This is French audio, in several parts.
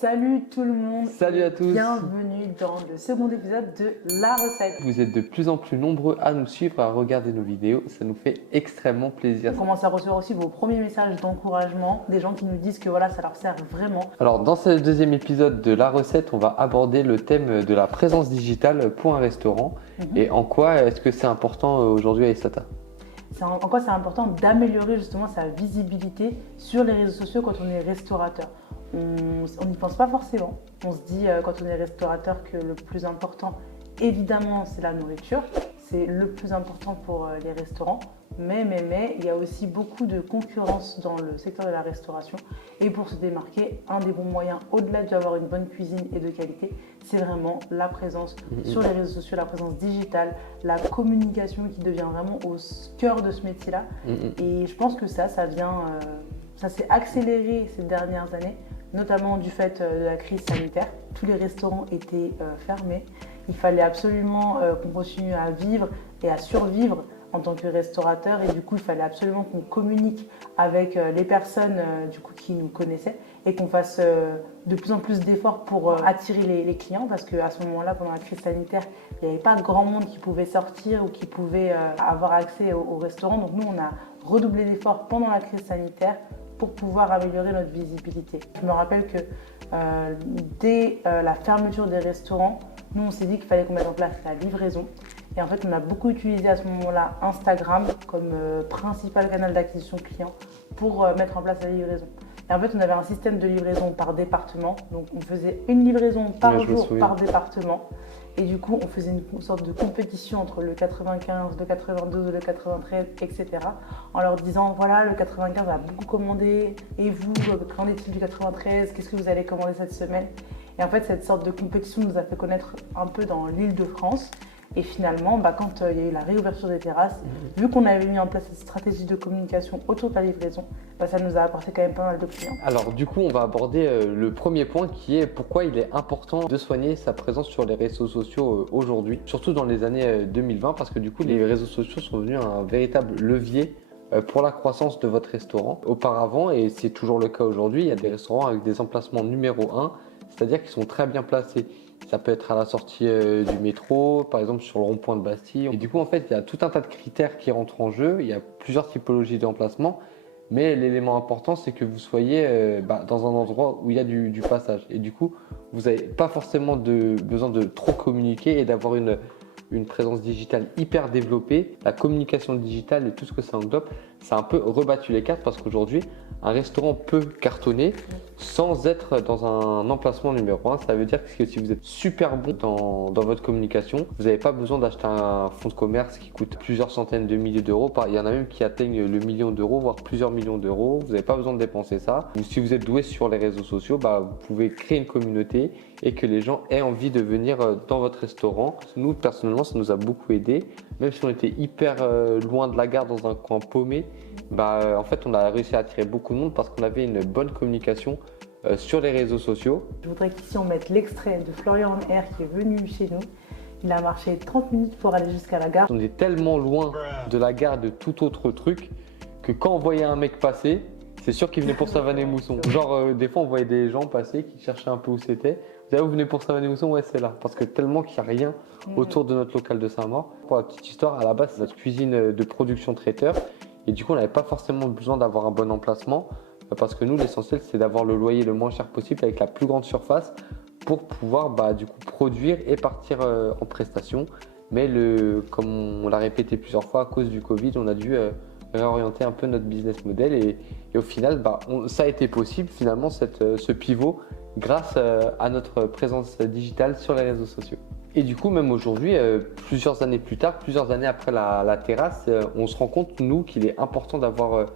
Salut tout le monde. Salut à tous. Bienvenue dans le second épisode de La Recette. Vous êtes de plus en plus nombreux à nous suivre, à regarder nos vidéos. Ça nous fait extrêmement plaisir. On commence à recevoir aussi vos premiers messages d'encouragement, des gens qui nous disent que voilà, ça leur sert vraiment. Alors dans ce deuxième épisode de La Recette, on va aborder le thème de la présence digitale pour un restaurant. Et en quoi est-ce que c'est important aujourd'hui à Aïssata? En quoi c'est important d'améliorer justement sa visibilité sur les réseaux sociaux quand on est restaurateur. On n'y pense pas forcément. On se dit quand on est restaurateur que le plus important, évidemment, c'est la nourriture. C'est le plus important pour les restaurants. Mais, il y a aussi beaucoup de concurrence dans le secteur de la restauration. Et pour se démarquer, un des bons moyens, au-delà d'avoir une bonne cuisine et de qualité, c'est vraiment la présence sur les réseaux sociaux, la présence digitale, la communication qui devient vraiment au cœur de ce métier-là. Et je pense que ça s'est accéléré ces dernières années, notamment du fait de la crise sanitaire. Tous les restaurants étaient fermés. Il fallait absolument qu'on continue à vivre et à survivre en tant que restaurateur, et du coup il fallait absolument qu'on communique avec les personnes qui nous connaissaient et qu'on fasse de plus en plus d'efforts pour attirer les clients, parce qu'à ce moment-là, pendant la crise sanitaire, il n'y avait pas grand monde qui pouvait sortir ou qui pouvait avoir accès au restaurant. Donc nous, on a redoublé d'efforts pendant la crise sanitaire pour pouvoir améliorer notre visibilité. Je me rappelle que dès la fermeture des restaurants, nous on s'est dit qu'il fallait qu'on mette en place la livraison. Et en fait, on a beaucoup utilisé à ce moment-là Instagram comme principal canal d'acquisition client pour mettre en place la livraison. Et en fait, on avait un système de livraison par département. Donc, on faisait une livraison par jour par département. Et du coup, on faisait une sorte de compétition entre le 95, le 92, le 93, etc. En leur disant, voilà, le 95 a beaucoup commandé. Et vous, qu'en est-il du 93? Qu'est-ce que vous allez commander cette semaine? Et en fait, cette sorte de compétition nous a fait connaître un peu dans l'Île-de-France. Et finalement, quand il y a eu la réouverture des terrasses, vu qu'on avait mis en place cette stratégie de communication autour de la livraison, ça nous a apporté quand même pas mal de clients. Alors du coup, on va aborder le premier point qui est pourquoi il est important de soigner sa présence sur les réseaux sociaux aujourd'hui, surtout dans les années 2020, parce que du coup, les réseaux sociaux sont devenus un véritable levier pour la croissance de votre restaurant. Auparavant, et c'est toujours le cas aujourd'hui, il y a des restaurants avec des emplacements numéro 1, c'est-à-dire qu'ils sont très bien placés. Ça peut être à la sortie du métro, par exemple sur le rond-point de Bastille. Et du coup, en fait, il y a tout un tas de critères qui rentrent en jeu. Il y a plusieurs typologies d'emplacement. Mais l'élément important, c'est que vous soyez dans un endroit où il y a du passage. Et du coup, vous n'avez pas forcément besoin de trop communiquer et d'avoir une présence digitale hyper développée. La communication digitale et tout ce que ça englobe, ça a un peu rebattu les cartes, parce qu'aujourd'hui, un restaurant peut cartonner sans être dans un emplacement numéro 1. Ça veut dire que si vous êtes super bon dans votre communication, vous n'avez pas besoin d'acheter un fonds de commerce qui coûte plusieurs centaines de milliers d'euros. Il y en a même qui atteignent le million d'euros, voire plusieurs millions d'euros. Vous n'avez pas besoin de dépenser ça. Ou si vous êtes doué sur les réseaux sociaux, vous pouvez créer une communauté et que les gens aient envie de venir dans votre restaurant. Nous, personnellement, ça nous a beaucoup aidé. Même si on était hyper loin de la gare, dans un coin paumé, en fait, on a réussi à attirer beaucoup de monde parce qu'on avait une bonne communication sur les réseaux sociaux. Je voudrais qu'ici on mette l'extrait de Florian R qui est venu chez nous. Il a marché 30 minutes pour aller jusqu'à la gare. On est tellement loin de la gare, de tout autre truc, que quand on voyait un mec passer, c'est sûr qu'il venait pour Savané-Mousson. Genre, des fois, on voyait des gens passer qui cherchaient un peu où c'était. Vous savez, vous venez pour Savané-Mousson? Ouais, c'est là. Parce que tellement qu'il n'y a rien autour de notre local de Saint-Maur. Pour la petite histoire, à la base, c'est notre cuisine de production traiteur. Et du coup, on n'avait pas forcément besoin d'avoir un bon emplacement, parce que nous, l'essentiel, c'est d'avoir le loyer le moins cher possible avec la plus grande surface pour pouvoir produire et partir en prestation. Mais comme on l'a répété plusieurs fois, à cause du Covid, on a dû réorienter un peu notre business model. Et au final, ça a été possible, finalement, ce pivot, grâce à notre présence digitale sur les réseaux sociaux. Et du coup, même aujourd'hui, plusieurs années plus tard, plusieurs années après la terrasse, on se rend compte, nous, qu'il est important d'avoir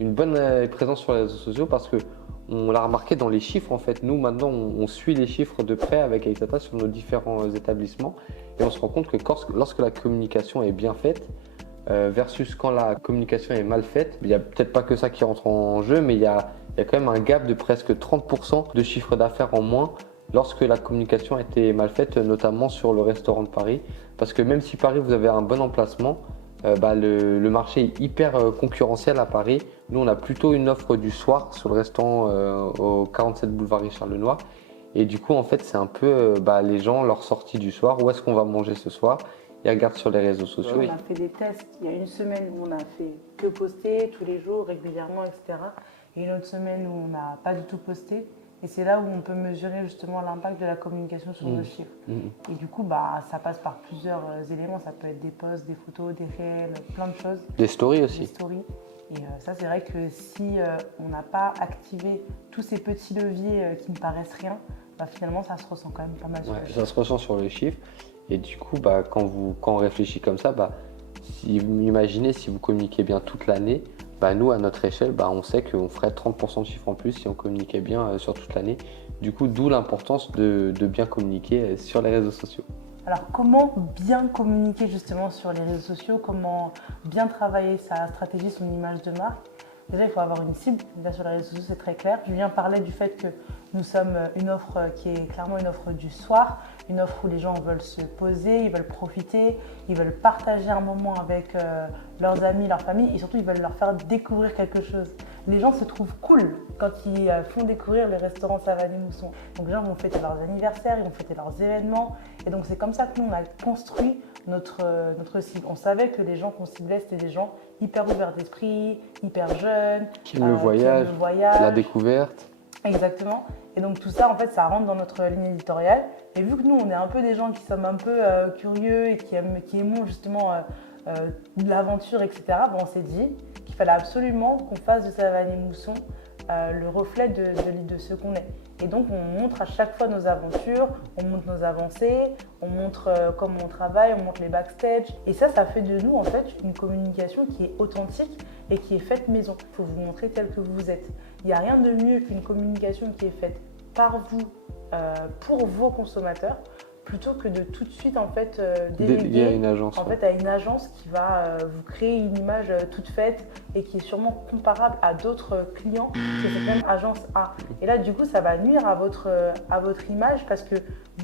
une bonne présence sur les réseaux sociaux, parce qu'on l'a remarqué dans les chiffres. En fait, nous, maintenant, on suit les chiffres de près avec Aïssata sur nos différents établissements, et on se rend compte que lorsque la communication est bien faite, versus quand la communication est mal faite, il n'y a peut-être pas que ça qui rentre en jeu, mais il y a quand même un gap de presque 30% de chiffre d'affaires en moins lorsque la communication a été mal faite, notamment sur le restaurant de Paris. Parce que même si Paris, vous avez un bon emplacement, le marché est hyper concurrentiel à Paris. Nous, on a plutôt une offre du soir sur le restaurant au 47 boulevard Richard Lenoir. Et du coup, en fait, c'est un peu les gens, leur sortie du soir, où est-ce qu'on va manger ce soir? Ils regardent sur les réseaux sociaux. On a fait des tests. Il y a une semaine où on a fait que poster tous les jours, régulièrement, etc. Et une autre semaine où on n'a pas du tout posté. Et c'est là où on peut mesurer justement l'impact de la communication sur nos chiffres. Et du coup, ça passe par plusieurs éléments. Ça peut être des posts, des photos, des réels, plein de choses. Des stories aussi. Des stories. Et ça, c'est vrai que si on n'a pas activé tous ces petits leviers qui ne paraissent rien, finalement, ça se ressent quand même pas mal sur les chiffres. Ça se ressent sur les chiffres. Et du coup, quand on réfléchit comme ça, imaginez si vous communiquez bien toute l'année, nous, à notre échelle, on sait qu'on ferait 30% de chiffres en plus si on communiquait bien sur toute l'année. Du coup, d'où l'importance de bien communiquer sur les réseaux sociaux. Alors, comment bien communiquer justement sur les réseaux sociaux? Comment bien travailler sa stratégie, son image de marque? Déjà, il faut avoir une cible. Déjà, sur les réseaux sociaux, c'est très clair. Julien parlait du fait que nous sommes une offre qui est clairement une offre du soir, une offre où les gens veulent se poser, ils veulent profiter, ils veulent partager un moment avec leurs amis, leur famille et surtout, ils veulent leur faire découvrir quelque chose. Les gens se trouvent cool quand ils font découvrir les restaurants Savane & Mousson. Donc, les gens vont fêter leurs anniversaires, ils vont fêter leurs événements. Et donc, c'est comme ça que nous, on a construit notre cible. On savait que les gens qu'on ciblait, c'était des gens hyper ouverts d'esprit, hyper jeunes, qui aiment le voyage, la découverte. Exactement. Et donc tout ça, en fait, ça rentre dans notre ligne éditoriale. Et vu que nous, on est un peu des gens qui sommes un peu curieux et qui aimons justement l'aventure, etc., on s'est dit qu'il fallait absolument qu'on fasse de Savane & Mousson le reflet de ce qu'on est. Et donc, on montre à chaque fois nos aventures, on montre nos avancées, on montre comment on travaille, on montre les backstage. Et ça fait de nous, en fait, une communication qui est authentique et qui est faite maison. Il faut vous montrer tel que vous êtes. Il n'y a rien de mieux qu'une communication qui est faite par vous, pour vos consommateurs, plutôt que de tout de suite en fait déléguer à une agence, à une agence qui va vous créer une image toute faite et qui est sûrement comparable à d'autres clients que cette même agence a. Et là du coup ça va nuire à votre image parce que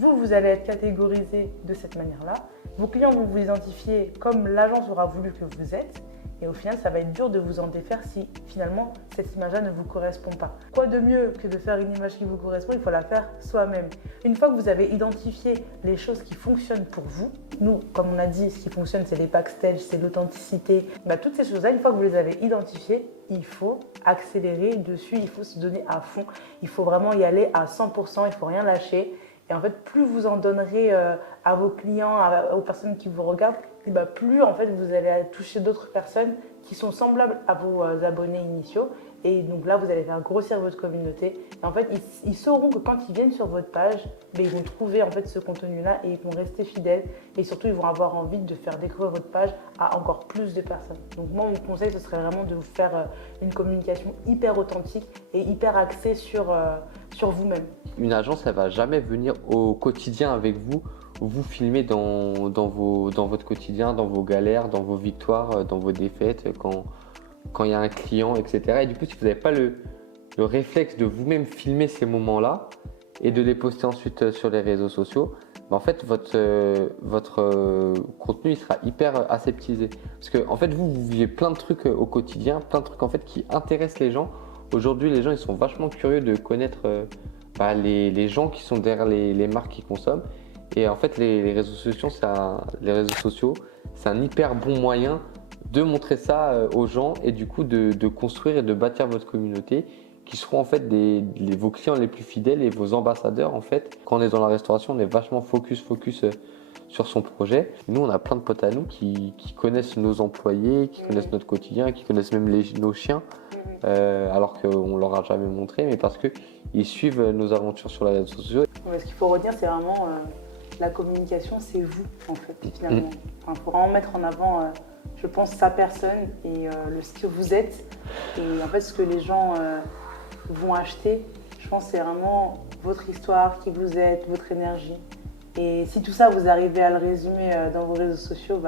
vous allez être catégorisé de cette manière-là. Vos clients vont vous identifier comme l'agence aura voulu que vous êtes. Et au final, ça va être dur de vous en défaire si finalement cette image-là ne vous correspond pas. Quoi de mieux que de faire une image qui vous correspond? Il faut la faire soi-même. Une fois que vous avez identifié les choses qui fonctionnent pour vous, nous, comme on a dit, ce qui fonctionne, c'est les backstage, c'est l'authenticité. Toutes ces choses-là, une fois que vous les avez identifiées, il faut accélérer dessus, il faut se donner à fond. Il faut vraiment y aller à 100%, il ne faut rien lâcher. Et en fait, plus vous en donnerez à vos clients, aux personnes qui vous regardent, plus en fait vous allez toucher d'autres personnes qui sont semblables à vos abonnés initiaux. Et donc là, vous allez faire grossir votre communauté. Et en fait, ils sauront que quand ils viennent sur votre page, ils vont trouver en fait ce contenu-là et ils vont rester fidèles. Et surtout, ils vont avoir envie de faire découvrir votre page à encore plus de personnes. Donc moi, mon conseil, ce serait vraiment de vous faire une communication hyper authentique et hyper axée sur vous-même. Une agence, elle va jamais venir au quotidien avec vous filmer dans votre quotidien, dans vos galères, dans vos victoires, dans vos défaites, quand il y a un client, etc. Et du coup, si vous n'avez pas le réflexe de vous-même filmer ces moments-là et de les poster ensuite sur les réseaux sociaux, en fait, votre contenu il sera hyper aseptisé. Parce que en fait, vous vivez plein de trucs au quotidien, plein de trucs en fait qui intéressent les gens. Aujourd'hui, les gens ils sont vachement curieux de connaître les gens qui sont derrière les marques qu'ils consomment. Et en fait, les réseaux sociaux, c'est un hyper bon moyen de montrer ça aux gens et du coup de construire et de bâtir votre communauté qui seront en fait vos clients les plus fidèles et vos ambassadeurs en fait. Quand on est dans la restauration, on est vachement focus sur son projet. Nous, on a plein de potes à nous qui connaissent nos employés, qui connaissent notre quotidien, qui connaissent même nos chiens, alors qu'on ne leur a jamais montré, mais parce qu'ils suivent nos aventures sur les réseaux sociaux. Ce qu'il faut retenir, c'est vraiment la communication, c'est vous en fait, finalement. Il faut vraiment mettre en avant, je pense, sa personne et ce que vous êtes. Et en fait, ce que les gens vont acheter, je pense, c'est vraiment votre histoire, qui vous êtes, votre énergie. Et si tout ça, vous arrivez à le résumer dans vos réseaux sociaux,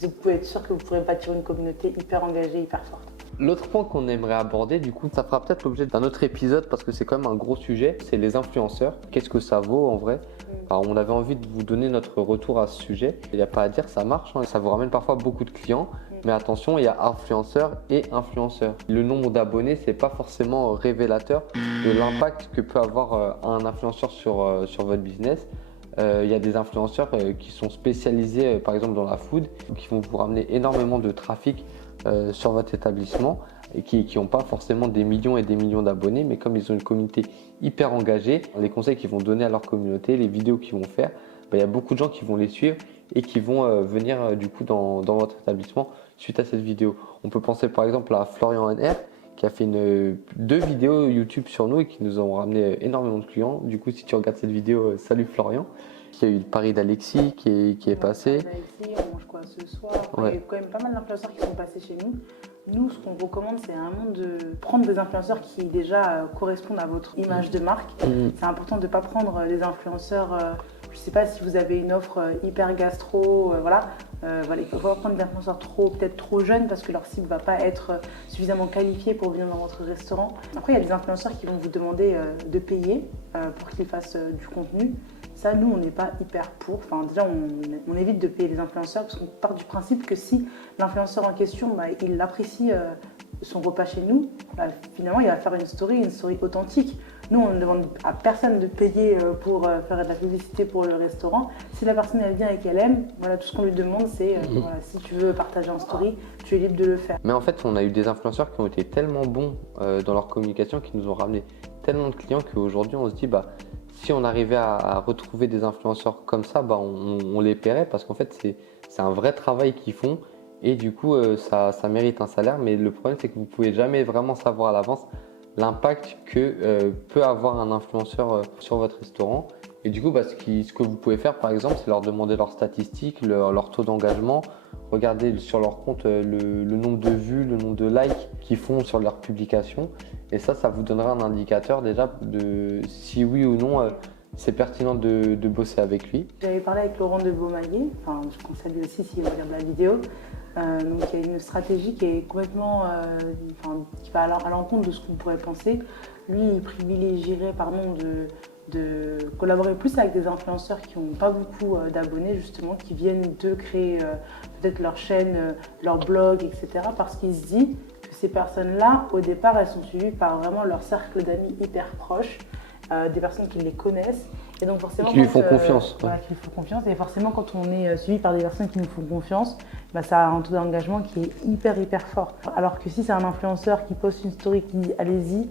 vous pouvez être sûr que vous pourrez bâtir une communauté hyper engagée, hyper forte. L'autre point qu'on aimerait aborder, du coup, ça fera peut-être l'objet d'un autre épisode parce que c'est quand même un gros sujet, c'est les influenceurs. Qu'est-ce que ça vaut en vrai? Alors, on avait envie de vous donner notre retour à ce sujet. Il n'y a pas à dire, ça marche, hein. Ça vous ramène parfois beaucoup de clients, Mais attention, il y a influenceurs et influenceurs. Le nombre d'abonnés, c'est pas forcément révélateur de l'impact que peut avoir un influenceur sur votre business. Il y a des influenceurs qui sont spécialisés par exemple dans la food, qui vont vous ramener énormément de trafic sur votre établissement et qui n'ont pas forcément des millions et des millions d'abonnés, mais comme ils ont une communauté hyper engagée, les conseils qu'ils vont donner à leur communauté, les vidéos qu'ils vont faire, il y a beaucoup de gens qui vont les suivre et qui vont venir du coup dans votre établissement suite à cette vidéo. On peut penser par exemple à Florian NR qui a fait deux vidéos YouTube sur nous et qui nous ont ramené énormément de clients. Du coup, si tu regardes cette vidéo, salut Florian. Il y a eu le pari d'Alexis qui est passé. Alexis, on mange quoi ce soir? Ouais. Il y a quand même pas mal d'influenceurs qui sont passés chez nous. Nous, ce qu'on recommande, c'est vraiment de prendre des influenceurs qui déjà correspondent à votre image de marque. C'est important de ne pas prendre les influenceurs, je ne sais pas si vous avez une offre hyper gastro, voilà, il ne faut pas prendre des influenceurs peut-être trop jeunes parce que leur cible ne va pas être suffisamment qualifiée pour venir dans votre restaurant. Après, il y a des influenceurs qui vont vous demander de payer pour qu'ils fassent du contenu. Ça, nous, on n'est pas hyper pour. Enfin, déjà, on évite de payer les influenceurs parce qu'on part du principe que si l'influenceur en question, il apprécie son repas chez nous, finalement, il va faire une story authentique. Nous, on ne demande à personne de payer pour faire de la publicité pour le restaurant. Si la personne, elle vient et qu'elle aime, voilà, tout ce qu'on lui demande, c'est voilà, si tu veux partager en story, tu es libre de le faire. Mais en fait, on a eu des influenceurs qui ont été tellement bons dans leur communication, qui nous ont ramené tellement de clients qu'aujourd'hui, on se dit, si on arrivait à retrouver des influenceurs comme ça, on les paierait parce qu'en fait, c'est un vrai travail qu'ils font et du coup, ça mérite un salaire. Mais le problème, c'est que vous ne pouvez jamais vraiment savoir à l'avance l'impact que peut avoir un influenceur sur votre restaurant. Et du coup, ce que vous pouvez faire, par exemple, c'est leur demander leurs statistiques, leur taux d'engagement, regarder sur leur compte le nombre de vues, le nombre de likes qu'ils font sur leurs publications. Et ça vous donnera un indicateur déjà de si oui ou non c'est pertinent de bosser avec lui. J'avais parlé avec Laurent de Beaumaguet, je pense à lui aussi s'il regarde la vidéo. Donc il y a une stratégie qui est complètement, qui va à l'encontre de ce qu'on pourrait penser. Lui, il privilégierait de collaborer plus avec des influenceurs qui n'ont pas beaucoup d'abonnés, justement, qui viennent de créer peut-être leur chaîne, leur blog, etc. Parce qu'il se dit que ces personnes-là, au départ, elles sont suivies par vraiment leur cercle d'amis hyper proches, des personnes qui les connaissent. Et donc forcément, qui lui font confiance. Voilà, qui lui font confiance. Et forcément, quand on est suivi par des personnes qui nous font confiance, ça a un taux d'engagement qui est hyper fort. Alors que si c'est un influenceur qui poste une story qui dit « allez-y »,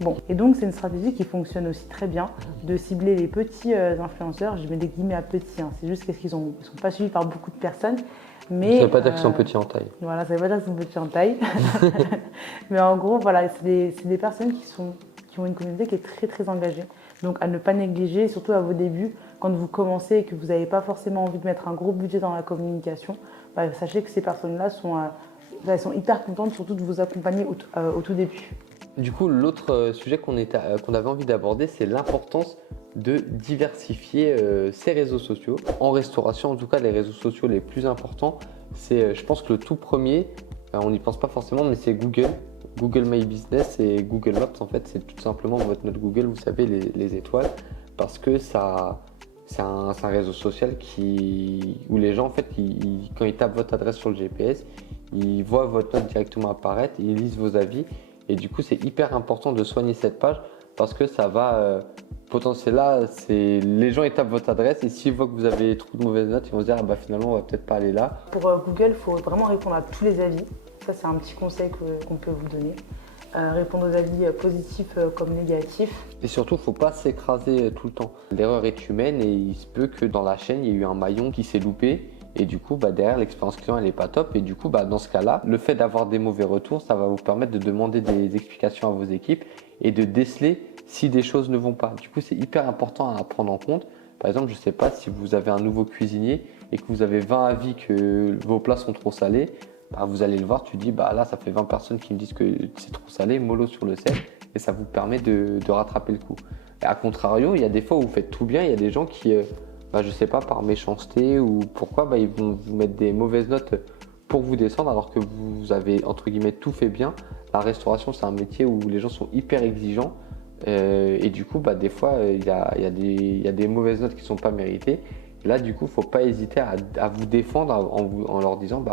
bon. Et donc c'est une stratégie qui fonctionne aussi très bien, de cibler les petits influenceurs. Je mets des guillemets à petits, c'est juste qu'ils ne sont pas suivis par beaucoup de personnes. Mais, ça ne veut pas dire qu'ils sont petits en taille. Voilà, ça ne veut pas dire qu'ils sont petits en taille. Mais en gros, voilà, c'est des personnes qui ont une communauté qui est très engagée. Donc à ne pas négliger, surtout à vos débuts, quand vous commencez et que vous n'avez pas forcément envie de mettre un gros budget dans la communication, sachez que ces personnes-là elles sont hyper contentes surtout de vous accompagner au tout début. Du coup, l'autre sujet qu'on avait envie d'aborder, c'est l'importance de diversifier ses réseaux sociaux. En restauration, en tout cas, les réseaux sociaux les plus importants, c'est, je pense que le tout premier, on n'y pense pas forcément, mais c'est Google. Google My Business et Google Maps, en fait, c'est tout simplement votre note Google, vous savez, les étoiles, parce que c'est un réseau social où les gens, en fait, quand ils tapent votre adresse sur le GPS, ils voient votre note directement apparaître, ils lisent vos avis, et du coup, c'est hyper important de soigner cette page parce que ça va potentiellement, les gens ils tapent votre adresse et s'ils voient que vous avez trop de mauvaises notes, ils vont se dire finalement, on va peut-être pas aller là. Pour Google, il faut vraiment répondre à tous les avis. Ça, c'est un petit conseil qu'on peut vous donner. Répondre aux avis positifs comme négatifs. Et surtout, il ne faut pas s'écraser tout le temps. L'erreur est humaine et il se peut que dans la chaîne, il y ait eu un maillon qui s'est loupé. Et du coup, derrière, l'expérience client, elle n'est pas top. Et du coup, dans ce cas-là, le fait d'avoir des mauvais retours, ça va vous permettre de demander des explications à vos équipes et de déceler si des choses ne vont pas. Du coup, c'est hyper important à prendre en compte. Par exemple, je ne sais pas si vous avez un nouveau cuisinier et que vous avez 20 avis que vos plats sont trop salés. Vous allez le voir, tu dis là ça fait 20 personnes qui me disent que c'est trop salé, mollo sur le sel, et ça vous permet de rattraper le coup. Et à contrario, il y a des fois où vous faites tout bien, il y a des gens qui, je sais pas, par méchanceté ou pourquoi, ils vont vous mettre des mauvaises notes pour vous descendre alors que vous avez entre guillemets tout fait bien. La restauration, c'est un métier où les gens sont hyper exigeants et du coup, des fois, il y a des mauvaises notes qui ne sont pas méritées. Là, du coup, il ne faut pas hésiter à vous défendre en leur disant,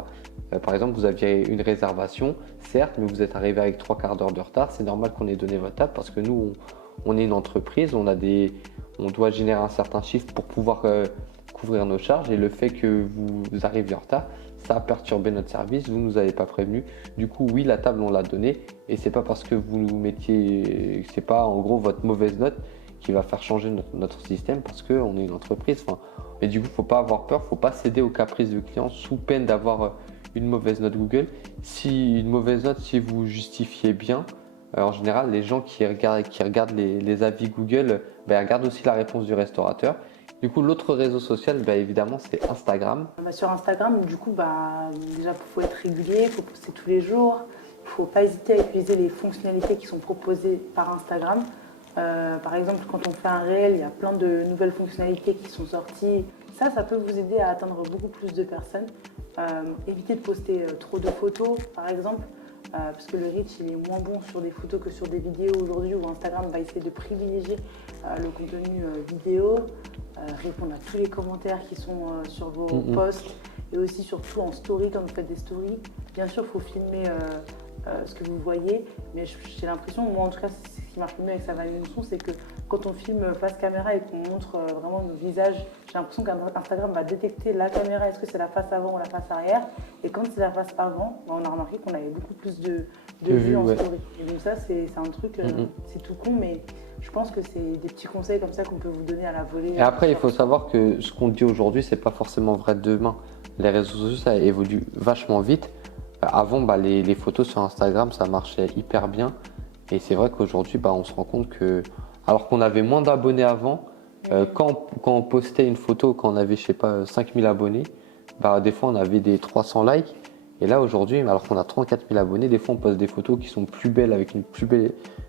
par exemple, vous aviez une réservation, certes, mais vous êtes arrivé avec 3/4 d'heure de retard. C'est normal qu'on ait donné votre table parce que nous, on est une entreprise, on doit générer un certain chiffre pour pouvoir couvrir nos charges. Et le fait que vous arriviez en retard, ça a perturbé notre service, vous ne nous avez pas prévenu. Du coup, oui, la table, on l'a donnée. Et c'est pas parce que vous nous mettiez, c'est pas en gros votre mauvaise note qui va faire changer notre système parce qu'on est une entreprise. Mais du coup, il ne faut pas avoir peur, il ne faut pas céder aux caprices du client sous peine d'avoir une mauvaise note Google. Si une mauvaise note, si vous justifiez bien, en général, les gens qui regardent les avis Google, regardent aussi la réponse du restaurateur. Du coup, l'autre réseau social, évidemment, c'est Instagram. Sur Instagram, du coup, déjà, il faut être régulier, il faut poster tous les jours. Il ne faut pas hésiter à utiliser les fonctionnalités qui sont proposées par Instagram. Par exemple, quand on fait un réel, il y a plein de nouvelles fonctionnalités qui sont sorties. Ça peut vous aider à atteindre beaucoup plus de personnes. Évitez de poster trop de photos, par exemple, parce que le reach il est moins bon sur des photos que sur des vidéos aujourd'hui, où Instagram va essayer de privilégier le contenu vidéo, répondre à tous les commentaires qui sont sur vos posts, et aussi surtout en story, quand vous faites des stories. Bien sûr, il faut filmer ce que vous voyez, mais j'ai l'impression, moi en tout cas, ce qui marche mieux avec sa vanille mousson, c'est que quand on filme face caméra et qu'on montre vraiment nos visages, j'ai l'impression qu'Instagram va détecter la caméra, est-ce que c'est la face avant ou la face arrière, et quand c'est la face avant, on a remarqué qu'on avait beaucoup plus de vues en story. Et donc ça, c'est un truc, c'est tout con, mais je pense que c'est des petits conseils comme ça qu'on peut vous donner à la volée. Et après, il faut savoir que ce qu'on dit aujourd'hui, c'est pas forcément vrai demain. Les réseaux sociaux, ça évolue vachement vite. Avant, les photos sur Instagram, ça marchait hyper bien. Et c'est vrai qu'aujourd'hui, on se rend compte que, alors qu'on avait moins d'abonnés avant, quand on postait une photo, quand on avait, 5000 abonnés, des fois, on avait des 300 likes. Et là, aujourd'hui, alors qu'on a 34 000 abonnés, des fois, on poste des photos qui sont plus belles, avec une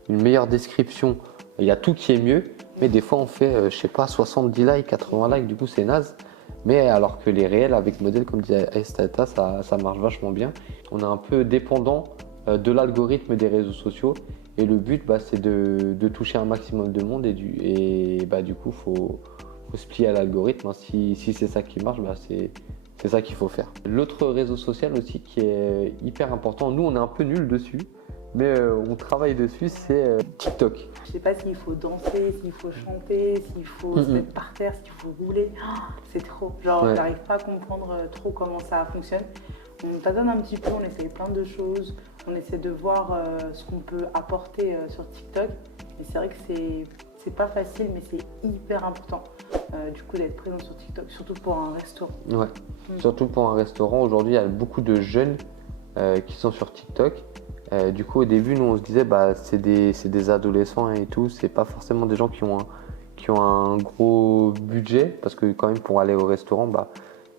meilleure description. Il y a tout qui est mieux. Mais des fois, on fait, 70 likes, 80 likes. Du coup, c'est naze. Mais alors que les réels avec modèle, comme disait Estata, ça marche vachement bien. On est un peu dépendant de l'algorithme des réseaux sociaux. Et le but, c'est de toucher un maximum de monde. Et du coup, faut se plier à l'algorithme. Si c'est ça qui marche, c'est ça qu'il faut faire. L'autre réseau social aussi qui est hyper important, nous on est un peu nuls dessus, mais on travaille dessus, c'est TikTok. Je sais pas s'il faut danser, s'il faut chanter, s'il faut se mettre par terre, s'il faut rouler. C'est trop. J'arrive pas à comprendre trop comment ça fonctionne. On tâtonne un petit peu, on essaye plein de choses, on essaie de voir ce qu'on peut apporter sur TikTok. Et c'est vrai que c'est pas facile, mais c'est hyper important du coup d'être présent sur TikTok, surtout pour un restaurant. Ouais, surtout pour un restaurant. Aujourd'hui, il y a beaucoup de jeunes qui sont sur TikTok. Du coup, au début, nous, on se disait, c'est des adolescents et tout. C'est pas forcément des gens qui ont un gros budget, parce que quand même, pour aller au restaurant,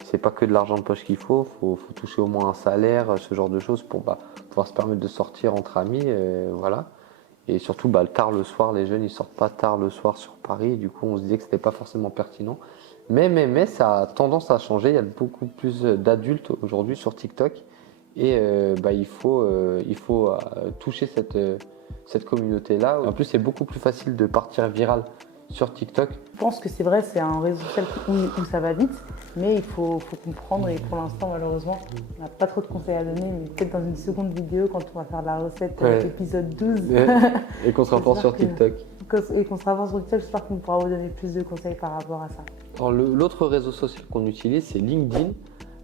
c'est pas que de l'argent de poche qu'il faut toucher au moins un salaire, ce genre de choses pour pouvoir se permettre de sortir entre amis, voilà. Et surtout, tard le soir, les jeunes, ils sortent pas tard le soir sur Paris. Du coup, on se disait que c'était pas forcément pertinent. Mais ça a tendance à changer. Il y a beaucoup plus d'adultes aujourd'hui sur TikTok. Et il faut toucher cette communauté-là. En plus, c'est beaucoup plus facile de partir viral sur TikTok. Je pense que c'est vrai, c'est un réseau social où ça va vite, mais il faut comprendre, et pour l'instant, malheureusement, on n'a pas trop de conseils à donner, mais peut-être dans une seconde vidéo, quand on va faire la recette épisode 12. Et qu'on se rapporte sur TikTok. Et qu'on se rapporte sur TikTok, j'espère qu'on pourra vous donner plus de conseils par rapport à ça. Alors, l'autre réseau social qu'on utilise, c'est LinkedIn.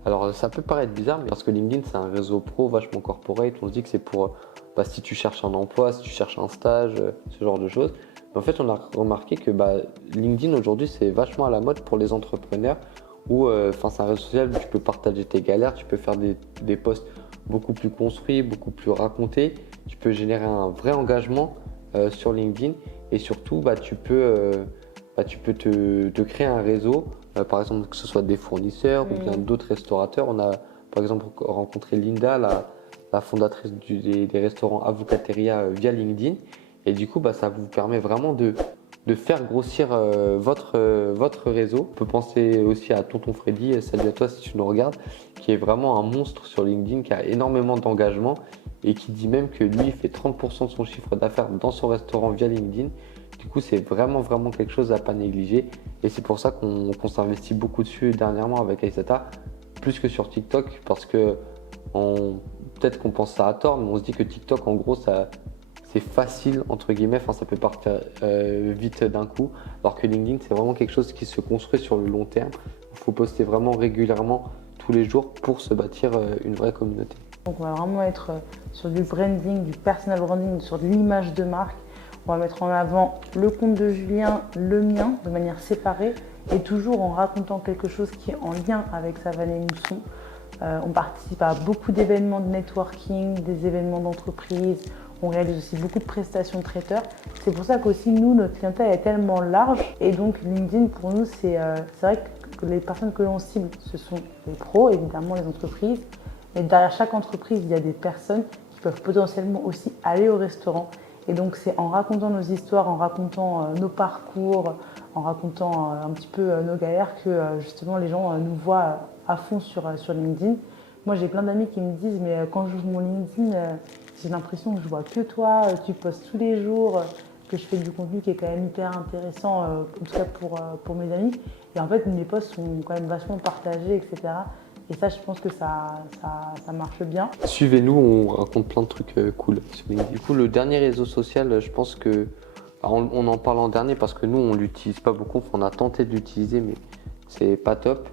Alors, ça peut paraître bizarre, mais parce que LinkedIn, c'est un réseau pro vachement corporate. On se dit que c'est pour si tu cherches un emploi, si tu cherches un stage, ce genre de choses. En fait, on a remarqué que LinkedIn aujourd'hui, c'est vachement à la mode pour les entrepreneurs où c'est un réseau social où tu peux partager tes galères, tu peux faire des posts beaucoup plus construits, beaucoup plus racontés. Tu peux générer un vrai engagement sur LinkedIn et surtout, tu peux te créer un réseau, par exemple que ce soit des fournisseurs ou bien d'autres restaurateurs. On a par exemple rencontré Linda, la fondatrice des restaurants Avocateria via LinkedIn. Et du coup, ça vous permet vraiment de faire grossir votre réseau. On peut penser aussi à Tonton Freddy, salut à toi si tu nous regardes, qui est vraiment un monstre sur LinkedIn, qui a énormément d'engagement et qui dit même que lui, il fait 30% de son chiffre d'affaires dans son restaurant via LinkedIn. Du Du coup, c'est vraiment quelque chose à pas négliger. Et c'est pour ça qu'on s'investit beaucoup dessus dernièrement avec Aïssata, plus que sur TikTok, parce que peut-être qu'on pense ça à tort, mais on se dit que TikTok, en gros, c'est facile, entre guillemets, enfin, ça peut partir vite d'un coup, alors que LinkedIn, c'est vraiment quelque chose qui se construit sur le long terme. Il faut poster vraiment régulièrement tous les jours pour se bâtir une vraie communauté. Donc on va vraiment être sur du branding, du personal branding, sur de l'image de marque. On va mettre en avant le compte de Julien, le mien, de manière séparée, et toujours en racontant quelque chose qui est en lien avec Savane et Mousson. On participe à beaucoup d'événements de networking, des événements d'entreprise. On réalise aussi beaucoup de prestations de traiteurs. C'est pour ça qu'aussi, nous, notre clientèle est tellement large. Et donc, LinkedIn, pour nous, c'est vrai que les personnes que l'on cible, ce sont les pros, évidemment, les entreprises. Mais derrière chaque entreprise, il y a des personnes qui peuvent potentiellement aussi aller au restaurant. Et donc, c'est en racontant nos histoires, en racontant nos parcours, en racontant un petit peu nos galères que justement les gens nous voient à fond sur LinkedIn. Moi, j'ai plein d'amis qui me disent, mais quand j'ouvre mon LinkedIn, j'ai l'impression que je vois que toi, tu postes tous les jours, que je fais du contenu qui est quand même hyper intéressant, en tout cas pour mes amis. Et en fait, mes posts sont quand même vachement partagés, etc. Et ça, je pense que ça marche bien. Suivez-nous, on raconte plein de trucs cool sur LinkedIn. Du coup, le dernier réseau social, je pense que, on en parle en dernier parce que nous, on l'utilise pas beaucoup. Enfin, on a tenté de l'utiliser, mais c'est pas top.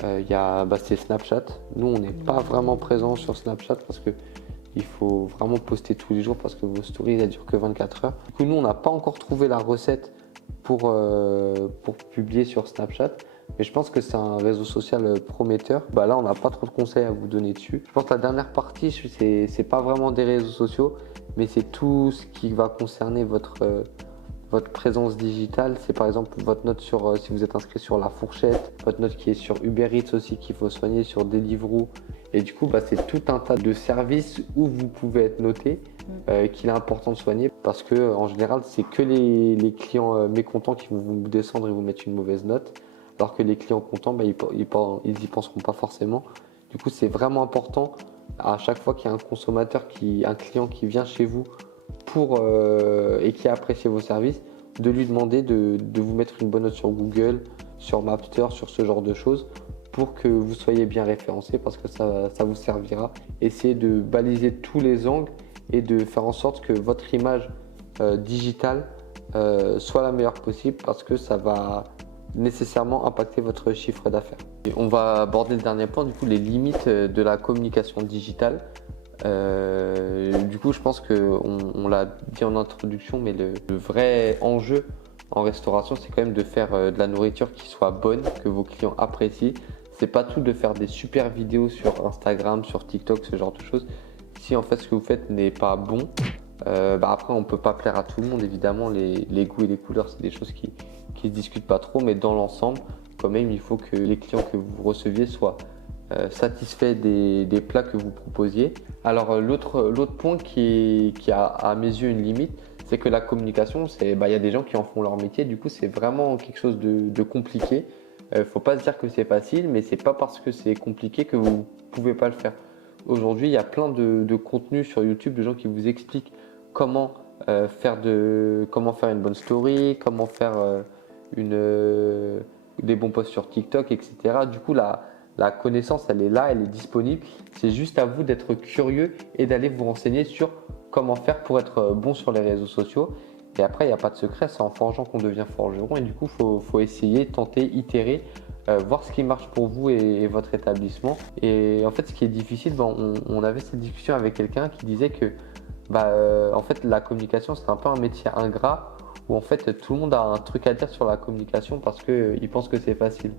C'est Snapchat. Nous, on n'est pas vraiment présent sur Snapchat parce que il faut vraiment poster tous les jours parce que vos stories, elles durent que 24 heures. Du coup, nous, on n'a pas encore trouvé la recette pour publier sur Snapchat. Mais je pense que c'est un réseau social prometteur. Là, on n'a pas trop de conseils à vous donner dessus. Je pense que la dernière partie, c'est pas vraiment des réseaux sociaux, mais c'est tout ce qui va concerner votre présence digitale. C'est par exemple votre note si vous êtes inscrit sur La Fourchette, votre note qui est sur Uber Eats aussi qu'il faut soigner, sur Deliveroo. Et du coup, c'est tout un tas de services où vous pouvez être noté, qu'il est important de soigner parce que en général, c'est que les clients mécontents qui vont vous descendre et vous mettre une mauvaise note. Alors que les clients contents, ils y penseront pas forcément. Du coup, c'est vraiment important à chaque fois qu'il y a un client qui vient chez vous et qui a apprécié vos services, de lui demander de vous mettre une bonne note sur Google, sur Mapster, sur ce genre de choses, pour que vous soyez bien référencé parce que ça vous servira. Essayez de baliser tous les angles et de faire en sorte que votre image digitale soit la meilleure possible parce que ça va nécessairement impacter votre chiffre d'affaires. On va aborder le dernier point, du coup, les limites de la communication digitale. Du coup, je pense qu'on l'a dit en introduction, mais le vrai enjeu en restauration, c'est quand même de faire de la nourriture qui soit bonne, que vos clients apprécient. C'est pas tout de faire des super vidéos sur Instagram, sur TikTok, ce genre de choses. Si en fait ce que vous faites n'est pas bon, après on peut pas plaire à tout le monde, évidemment. Les goûts et les couleurs, c'est des choses qui se discutent pas trop, mais dans l'ensemble, quand même, il faut que les clients que vous receviez soient satisfaits des plats que vous proposiez. Alors l'autre point qui a à mes yeux une limite, c'est que la communication, il y a des gens qui en font leur métier, du coup c'est vraiment quelque chose de compliqué. Faut pas se dire que c'est facile, mais c'est pas parce que c'est compliqué que vous pouvez pas le faire. Aujourd'hui, il y a plein de contenus sur YouTube de gens qui vous expliquent comment faire une bonne story, comment faire des bons posts sur TikTok, etc. Du coup, la connaissance, elle est là, elle est disponible. C'est juste à vous d'être curieux et d'aller vous renseigner sur comment faire pour être bon sur les réseaux sociaux. Et après, il n'y a pas de secret, c'est en forgeant qu'on devient forgeron. Et du coup, il faut essayer, tenter, itérer, voir ce qui marche pour vous et votre établissement. Et en fait, ce qui est difficile, on avait cette discussion avec quelqu'un qui disait que en fait, la communication, c'est un peu un métier ingrat où en fait, tout le monde a un truc à dire sur la communication parce qu'il pense que c'est facile.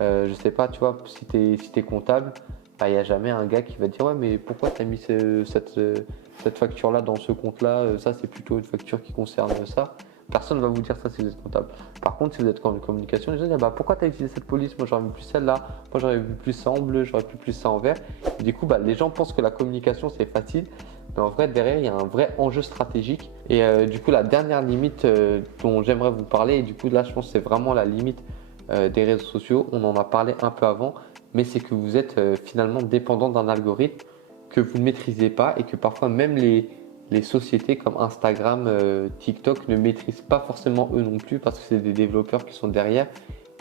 Je sais pas, tu vois, si tu es comptable, il n'y a jamais un gars qui va dire « Ouais, mais pourquoi tu as mis cette facture-là dans ce compte-là, ça c'est plutôt une facture qui concerne ça. » Personne ne va vous dire ça si vous êtes comptable. Par contre, si vous êtes en communication, les gens disent pourquoi tu as utilisé cette police? Moi j'aurais vu plus celle-là, moi j'aurais vu plus ça en bleu, j'aurais vu plus ça en vert. Et du coup, les gens pensent que la communication c'est facile, mais en vrai, derrière, il y a un vrai enjeu stratégique. Et du coup, la dernière limite dont j'aimerais vous parler, et du coup là je pense que c'est vraiment la limite des réseaux sociaux, on en a parlé un peu avant, mais c'est que vous êtes finalement dépendant d'un algorithme que vous ne maîtrisez pas et que parfois même les les sociétés comme Instagram, TikTok ne maîtrisent pas forcément eux non plus parce que c'est des développeurs qui sont derrière.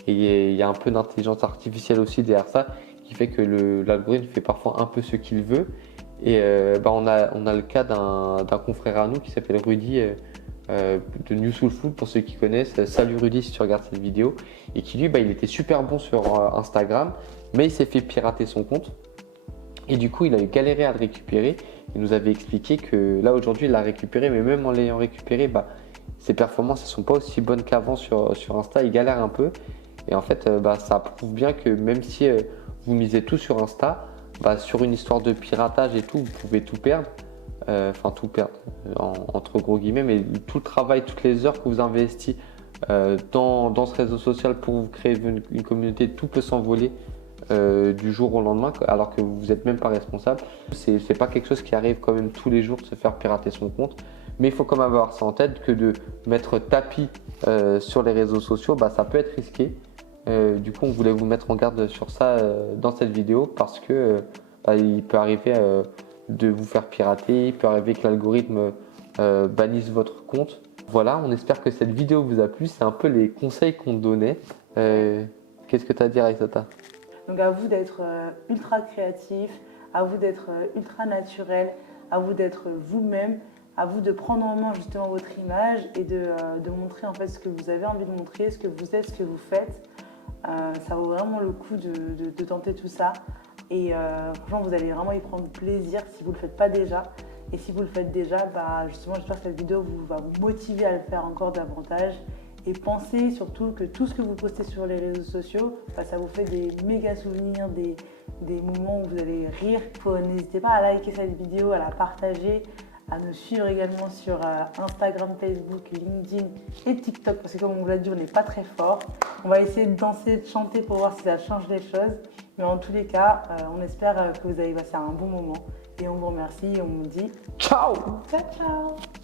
Et il y a un peu d'intelligence artificielle aussi derrière ça qui fait que l'algorithme fait parfois un peu ce qu'il veut. Et on a le cas d'un confrère à nous qui s'appelle Rudy de New Soul Food pour ceux qui connaissent. Salut Rudy si tu regardes cette vidéo. Et qui lui, il était super bon sur Instagram, mais il s'est fait pirater son compte. Et du coup, il a eu galéré à le récupérer. Il nous avait expliqué que là aujourd'hui, il l'a récupéré, mais même en l'ayant récupéré, ses performances ne sont pas aussi bonnes qu'avant sur Insta. Il galère un peu. Et en fait, ça prouve bien que même si vous misez tout sur Insta, sur une histoire de piratage et tout, vous pouvez tout perdre. Enfin, tout perdre, entre gros guillemets, mais tout le travail, toutes les heures que vous investissez dans ce réseau social pour vous créer une communauté, tout peut s'envoler du jour au lendemain alors que vous n'êtes même pas responsable. C'est pas quelque chose qui arrive quand même tous les jours de se faire pirater son compte, mais il faut quand même avoir ça en tête que de mettre tapis sur les réseaux sociaux, ça peut être risqué. Du coup, on voulait vous mettre en garde sur ça dans cette vidéo parce que il peut arriver de vous faire pirater, il peut arriver que l'algorithme bannisse votre compte. Voilà, on espère que cette vidéo vous a plu. C'est un peu les conseils qu'on donnait. Qu'est-ce que tu as à dire, Aïssata? Donc à vous d'être ultra créatif, à vous d'être ultra naturel, à vous d'être vous-même, à vous de prendre en main justement votre image et de montrer en fait ce que vous avez envie de montrer, ce que vous êtes, ce que vous faites. Ça vaut vraiment le coup de tenter tout ça. Et franchement, vous allez vraiment y prendre plaisir si vous ne le faites pas déjà. Et si vous le faites déjà, justement, j'espère que cette vidéo va vous motiver à le faire encore davantage. Et pensez surtout que tout ce que vous postez sur les réseaux sociaux, ça vous fait des méga souvenirs, des moments où vous allez rire. N'hésitez pas à liker cette vidéo, à la partager, à nous suivre également sur Instagram, Facebook, LinkedIn et TikTok. Parce que comme on vous l'a dit, on n'est pas très fort. On va essayer de danser, de chanter pour voir si ça change les choses. Mais en tous les cas, on espère que vous avez passé un bon moment. Et on vous remercie et on vous dit ciao! Ciao, ciao!